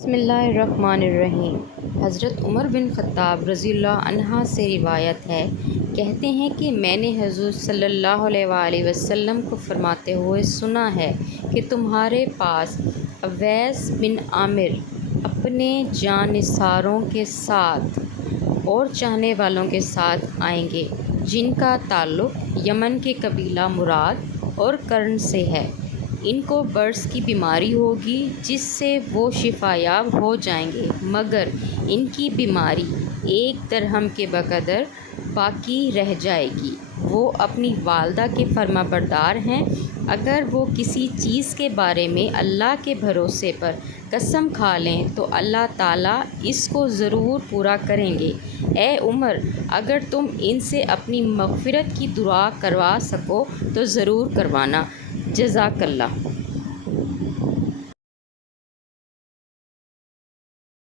بسم اللہ الرحمن الرحیم۔ حضرت عمر بن خطاب رضی اللہ عنہ سے روایت ہے، کہتے ہیں کہ میں نے حضور صلی اللہ علیہ وآلہ وسلم کو فرماتے ہوئے سنا ہے کہ تمہارے پاس اویس بن عامر اپنے جانثاروں کے ساتھ اور چاہنے والوں کے ساتھ آئیں گے، جن کا تعلق یمن کے قبیلہ مراد اور قرن سے ہے۔ ان کو برص کی بیماری ہوگی جس سے وہ شفا یاب ہو جائیں گے، مگر ان کی بیماری 1 درہم کے بقدر باقی رہ جائے گی۔ وہ اپنی والدہ کے فرما بردار ہیں، اگر وہ کسی چیز کے بارے میں اللہ کے بھروسے پر قسم کھا لیں تو اللہ تعالیٰ اس کو ضرور پورا کریں گے۔ اے عمر، اگر تم ان سے اپنی مغفرت کی دعا کروا سکو تو ضرور کروانا۔ جزاک اللہ۔